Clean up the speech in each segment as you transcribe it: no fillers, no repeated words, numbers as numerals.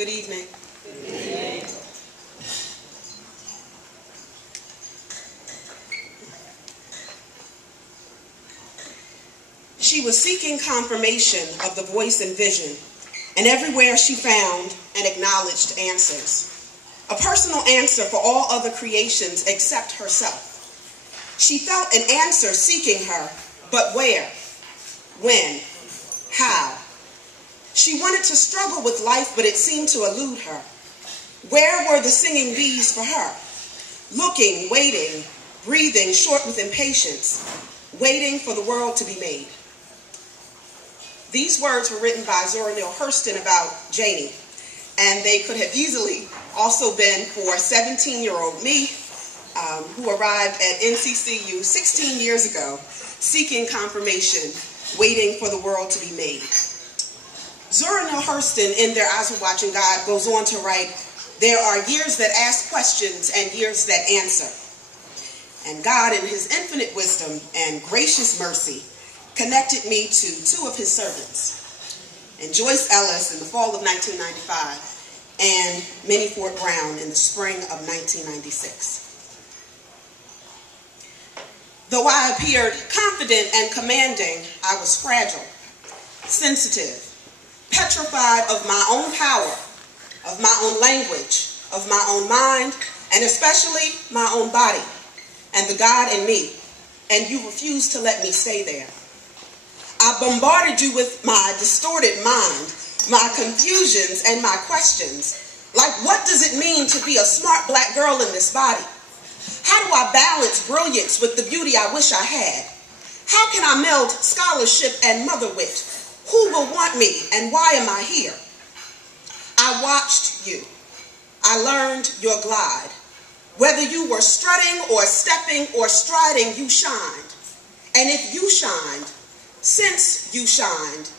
Good evening. Good evening. She was seeking confirmation of the voice and vision, and everywhere she found and acknowledged answers. A personal answer for all other creations except herself. She felt an answer seeking her, but where? When? How? She wanted to struggle with life, but it seemed to elude her. Where were the singing bees for her? Looking, waiting, breathing, short with impatience, waiting for the world to be made. These words were written by Zora Neale Hurston about Janie, and they could have easily also been for 17-year-old me, who arrived at NCCU 16 years ago, seeking confirmation, waiting for the world to be made. Zora Neale Hurston, in Their Eyes Were Watching God, goes on to write, there are years that ask questions and years that answer. And God, in his infinite wisdom and gracious mercy, connected me to two of his servants, and Joyce Ellis in the fall of 1995, and Minnie Forte-Brown in the spring of 1996. Though I appeared confident and commanding, I was fragile, sensitive, petrified of my own power, of my own language, of my own mind, and especially my own body, and the God in me, and you refused to let me stay there. I bombarded you with my distorted mind, my confusions and my questions. Like, what does it mean to be a smart black girl in this body? How do I balance brilliance with the beauty I wish I had? How can I meld scholarship and mother wit? Who will want me and why am I here? I watched you. I learned your glide. Whether you were strutting or stepping or striding, you shined. And if you shined, since you shined,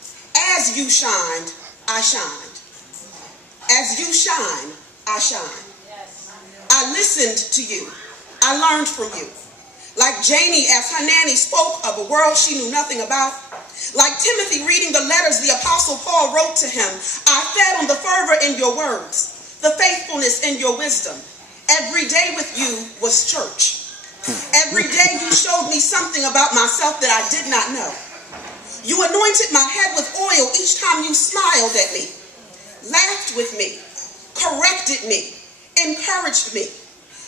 as you shined, I shined. As you shine, I shine. I listened to you. I learned from you. Like Janie, as her nanny spoke of a world she knew nothing about. Like Timothy reading the letters the Apostle Paul wrote to him, I fed on the fervor in your words, the faithfulness in your wisdom. Every day with you was church. Every day you showed me something about myself that I did not know. You anointed my head with oil each time you smiled at me, laughed with me, corrected me, encouraged me.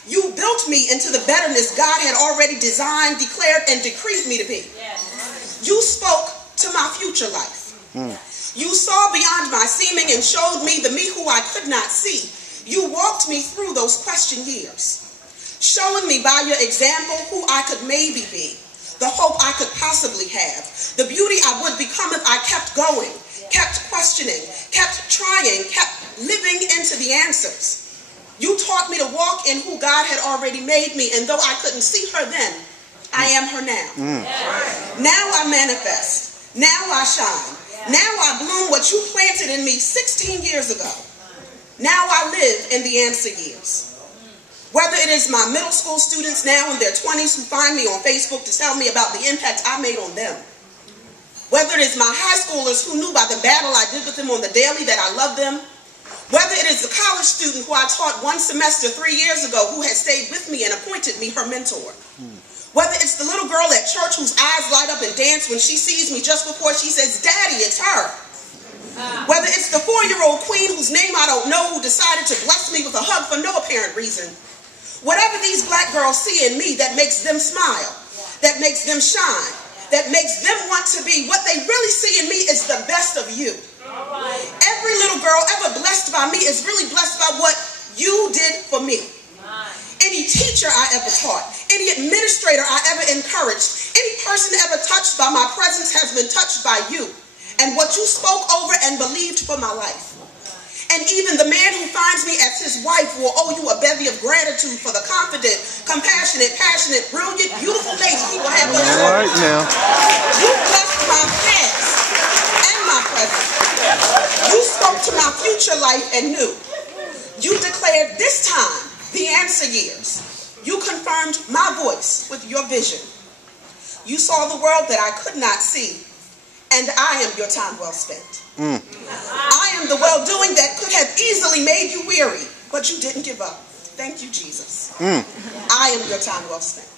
You built me into the betterness God had already designed, declared, and decreed me to be. You spoke to my future life. You saw beyond my seeming and showed me the me who I could not see. You walked me through those question years, showing me by your example who I could maybe be, the hope I could possibly have, the beauty I would become if I kept going, kept questioning, kept trying, kept living into the answers. You taught me to walk in who God had already made me, and though I couldn't see her then, I am her now. Now I manifest. Now I shine. Now I bloom what you planted in me 16 years ago. Now I live in the answer years. Whether it is my middle school students now in their 20s who find me on Facebook to tell me about the impact I made on them. Whether it is my high schoolers who knew by the battle I did with them on the daily that I love them. Whether it is the college student who I taught one semester 3 years ago who has stayed with me and appointed me her mentor. Whether it's the little girl at church whose eyes light up and dance when she sees me just before she says, Daddy, it's her. Whether it's the 4-year-old queen whose name I don't know who decided to bless me with a hug for no apparent reason. Whatever these black girls see in me that makes them smile, that makes them shine, that makes them want to be, what they really see in me is the best of you. Every little girl ever blessed by me is really blessed by what you did for me. Any teacher I ever taught, any administrator I ever encouraged, any person ever touched by my presence has been touched by you and what you spoke over and believed for my life. And even the man who finds me as his wife will owe you a bevy of gratitude for the confident, compassionate, passionate, brilliant, beautiful lady he will have us. Right now. You blessed my past and my present. You spoke to my future life and knew. You declared this time the answer years. You confirmed my voice with your vision. You saw the world that I could not see, and I am your time well spent. I am the well-doing that could have easily possibly made you weary, but you didn't give up. Thank you, Jesus. I am your time well spent.